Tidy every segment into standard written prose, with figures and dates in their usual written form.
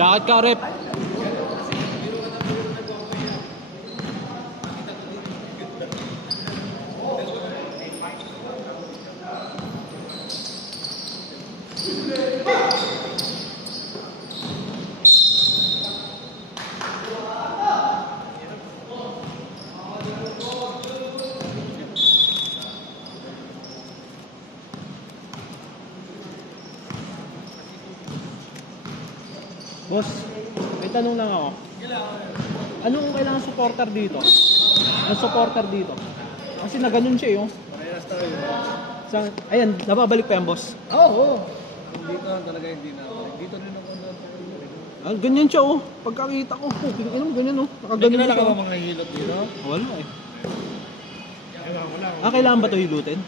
Jacket ka, rep. Boss, may tanong lang ako. Anong kailangan supporter dito? Ang supporter dito? Kasi na ganun siya yung. Parehas tayo. Ayan, nababalik pa yan, boss. Oo. Dito talaga hindi na. Dito rin ako na. Ganyan siya oh. Pagkakita ko, ganyan oh. Nakaganon siya. May ka mga hilot dito? Wala eh. Wala. Kailangan ba ito hilutin?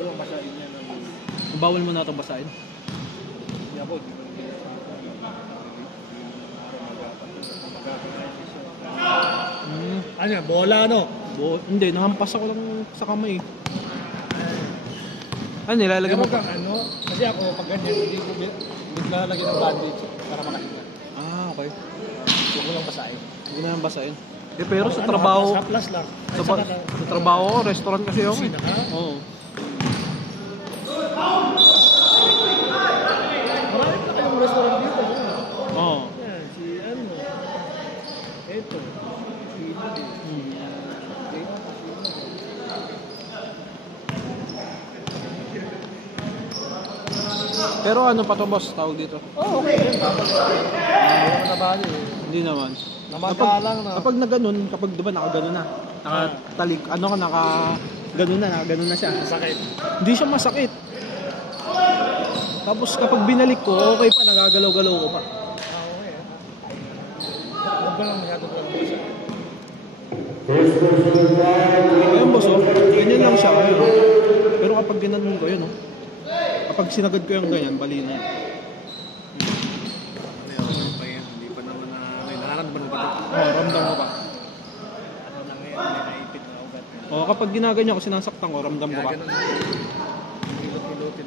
Walang basahin niya ng... Bawal mo na itong basahin. Hindi ako, di ba ano yan? Bola ano? Hindi, nahampas ako lang sa kamay. Ano, nilalagay mo? Ano? Kasi ako, pag ganyan, hindi ko naglalagay ng bandage para makahinga. Okay. Huwag ko lang basahin. Hindi na lang basahin. Pero sa trabaho... Sa plus lang. Sa trabaho ko, restaurant kasi ako. Oo. Marami na kayong restaurant dito. Oo. Yan, si ano. Ito. Pero ano pa to, boss? Tawag dito? Okay. Nabali eh. Hindi naman. Namagalang na. Kapag na ganun, kapag diba nakaganon na. Nakatalik, ganun na siya. Masakit. Hindi siya masakit. Tapos kapag binalik ko, okay pa, nagagalaw-galaw ko pa. Okay. Huwag ko lang masyadong lang basa. Ayun, boss, oh. Ganyan lang siya. Ayun. Pero kapag ginanon ko, yun, oh. Kapag sinagad ko yung ganyan, bali na yan. Hindi pa naman nararamdaman mo ba ito? Ramdam ko pa. Ano na ngayon, may naipit na ugat. Kapag ginaganyan ko, sinasaktan ko, ramdam ko pa. Hilot-hilotin.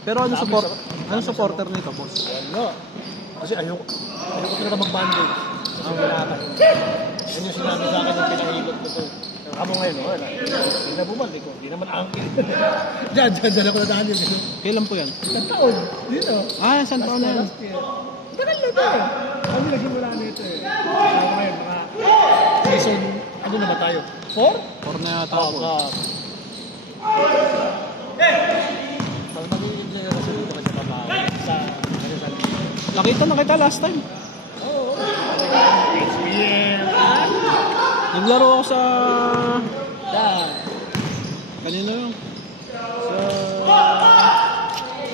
Pero ano supporter nito, boss? Ano? Kasi ayoko talaga mag-bandage. Ang wala. Yan yung sinabi sa akin yung pinahilot ko to. Amo ngayon, wala. Hindi na bumalik ko. Hindi naman angkin. Diyan ako nadaan yun. Kailan po yan? Isang taon. Dito. Isang taon na yan. Tagal na ito eh. Kami nagsimula nito eh. Amo ngayon, mga season, ano na ba tayo? 4? 4 na yata po. Pag mag-i-enjoy na kasi dito kasi babae. Nakita na kita last time. Oo. HBM. Naglaro ako sa... Saan? Kanino yun? Sa...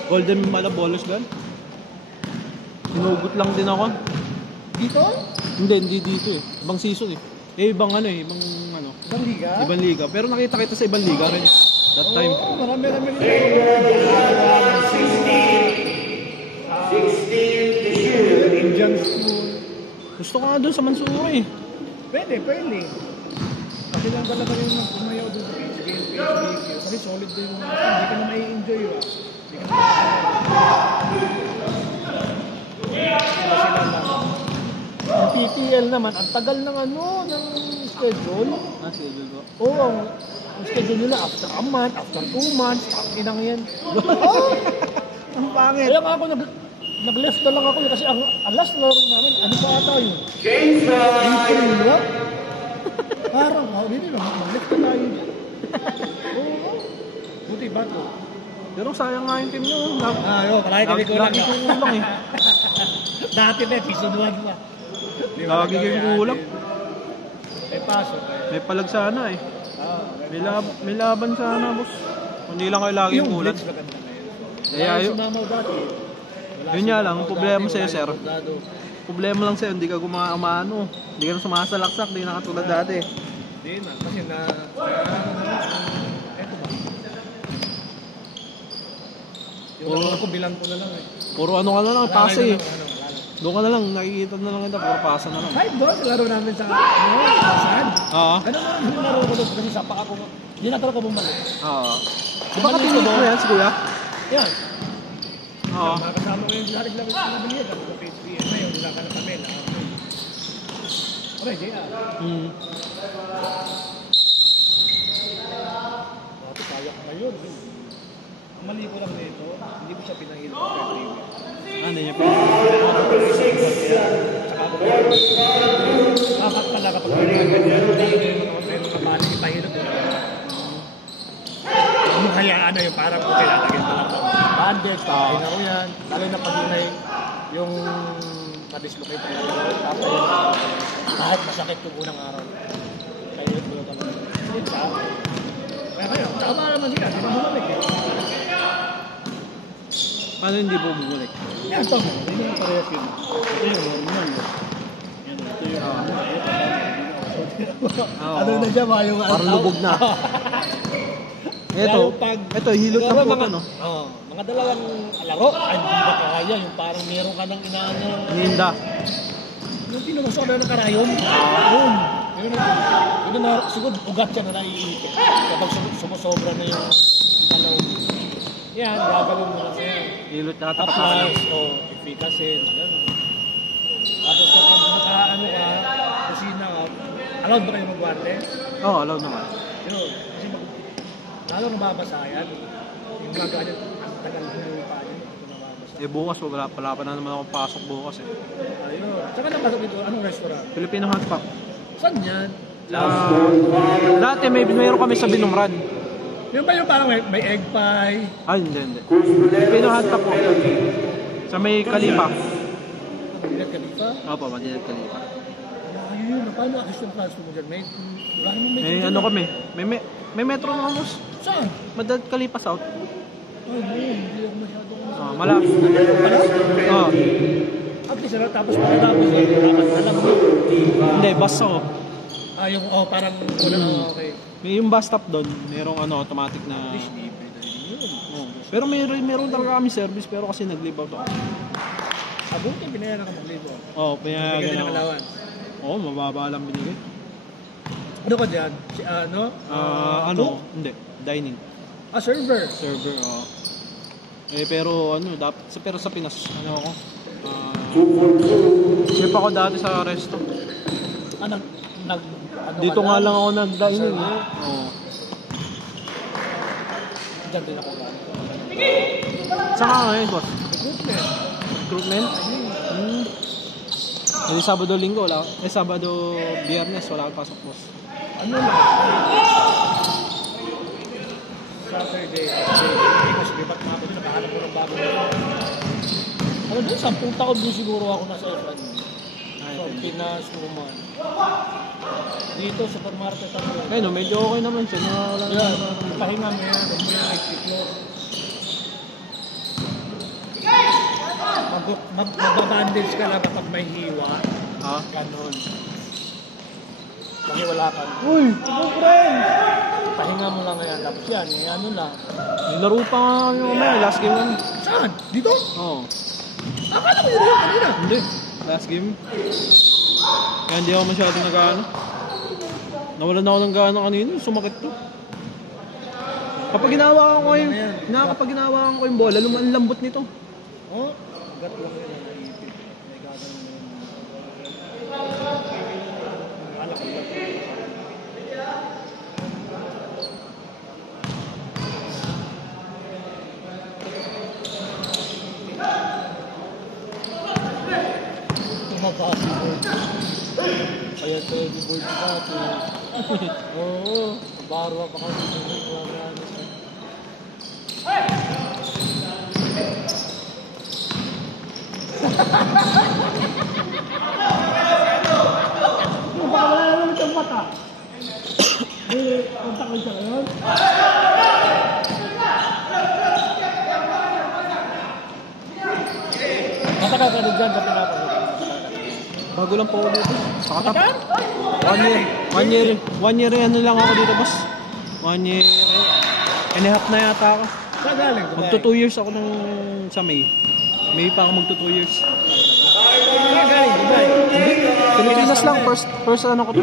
Golden Malabolos gan. Sinugot lang din ako. Dito? Hindi dito eh. Ibang season eh. Ibang ano. Ibang liga? Ibang liga. Pero nakita kita sa ibang liga rin. That time. Oo, marami rin. 16 Indian school. Gusto ko nga doon sa Mansura eh. Pwede. Kasi lang talaga yung umayaw doon sa PHBQ. Kasi solid din yung hindi ka na mai-enjoy yun. Hindi ka na sila lang. Ang PPL naman, ang tagal ng schedule. Schedule ko. Oo, ang schedule nila after a month, after 2 months, inang yan. Ang pangit. Kaya nga ako nag-left na lang ako kasi ang last laro namin, ano pa ata yun? April, what? Parang, hindi na, mag-left na tayo. Oo. Buti ba ito? Pero sayang nga yung team nyo. Yun, palagi kami kulang. Lagi kulang eh. Dati na, season 1 pa. Lagi kayong kulang. May pasok. May palag sana eh. May laban sana, boss. Hindi lang kayo laging Yung kulang. Blitz maganda na yun. Kaya Yung sumamaw dati. Yun nga lang, problema sa'yo, sir. Problema lang sa'yo, hindi ka gumaano. Hindi ka na sumasalaksak, hindi na katulad dati. Hindi na, kasi na... Eto ba? Yung ako bilang ko na lang eh. Puro ano ka na lang, pase eh. Doon ka na lang, nakikita na lang kita, puro pasa na lang. Kahit doon, sa laro namin sa saan. Oo. Ano naman yung laro ko doon kasi sa paa ko. Hindi na talaga bumalik. Oo. Di ba kapinit mo yan, si Kuya? Yan. Oo. Mga kasama ko yung lahat lang sa nabilihan. Ako sa PSPN na yung nilakan kami na. Okay, JR. Bakit kaya ko ngayon? Ang mali ko lang nito, hindi ko siya pinahilap sa preview. Ano niya pa? Dapat pala kapag may mga mali ipahilap ko. Yung hayaan na yung parang okay, lalagyan pa lang. Bandage, papahin ako yan. Lalo na pag yung na-dislocate na yun. Tapos yun, kahit masakit yung unang araw. Kaya yun ko naman. Kaya kayo, tama naman sila. Di ba bumalik eh? Paano hindi po bumalik? Yan, ito mo. Hindi naman parehas yun. Ito yung hormone. Yan, ito yung hormone. Ano na siya ba? Yung parang lubog na. Ito, hilot na po ito, no? Oo. Mga dalawang laro, ay hindi ba kaya? Yung parang meron ka ng inaano. Hinda. Yung pinumusok na ng karayon. Yun na, siguro ugat siya na naiipit. Kapag sumusobra na yung dalaw. Yan, gagawin mo lang yan. Hilot yata pa Apply o efficacy, gano'n. Tapos kapag nakaano ka, kusina ka, allowed ba kayo mag-guarte? Oo, allowed naman. Yun, kasi lalo nababasa yan. Yung gagawa niya, ang tagal na yung pa yun. Eh bukas, wala pa na naman akong pasok bukas eh. Ayun. Saka napasok dito, anong restaurant? Filipino Hot Pot. Saan yan? Dati mayroon kami sa Binumran. Yung ba yung parang may egg pie? Ay, hindi. Filipino Hot Pot po. Sa may Kalipa. Madinat Kalifa? Opo, Madinat Kalipa. Ayun, paano assistant transfer mo dyan? Wala naman metro Eh, dyan. ano kami? May metro na kamos. Saan? Madinat Kalipa South. Ay, hindi ako masyadong... Malapit. Oo. At least, tapos pagkatapos, dapat alam mo. Hindi, bus ako. Yung, parang wala okay. May yung bus stop doon, mayroong automatic na... Libre na rin yun. Oh. Pero meron talaga kami service, pero kasi nag-leave out ako. Buti, pinayaran ka mag-libre. Oo, pinayagan Bigyan ako. ng allowance. Oo, mababa lang binigay. Ano ka dyan? Hindi. Dining. Server. Server, oo. Pero sa Pinas, ako? Chef ako dati sa resto. Dito nga lang ako nag-dining. Oo. Diyan din ako. Saan ka ngayon, boss? Recruitment. Recruitment? Hindi Sabado, Linggo, wala. Sabado, Biyernes, wala akong pasok, boss. Ano lang? Saturday. Kasi lipat na ako doon, nakahanap ko ng bagong ano doon, 10 taon doon siguro ako nasa F1. So, Pinas, Roman. Dito, supermarket ako. Ayun, medyo okay naman siya. Pahinga mo yan, huwag mo yung execute. Magbabandage ka lang kapag may hiwa. Ha? Ganon. Maniwala ka. Uy! Ito, friend! Pahinga mo lang yan. Tapos yan, ano lang. Nilaro pa nga yung last game lang. Saan? Dito? Oo. Akala ko yun yun kanina. Hindi. Last game. Kaya hindi ako masyadong nag-ano. Nawalan ako ng gana kanina. Sumakit to. Kapag ginawa ko yung bola, ang lambot nito. Oh, agat lang yun ang naipit. May gagawin na yun. Alak ko lang. Tumapasibod. Kaya ito yung board ka ito. Oo, barwa pa kami. Baka wala naman itong mata. Kontak ko siya ngayon. Matagal ka rin dyan sa pinapagod. Bago lang po ako dito. Sakatap. 1 year ano lang ako dito, boss. 1 year and a half na yata ako. Saan galing? Magto 2 years ako sa May. May pa ako magto 2 years. Galing, Dubai. Pilipinas lang, first ano ko to.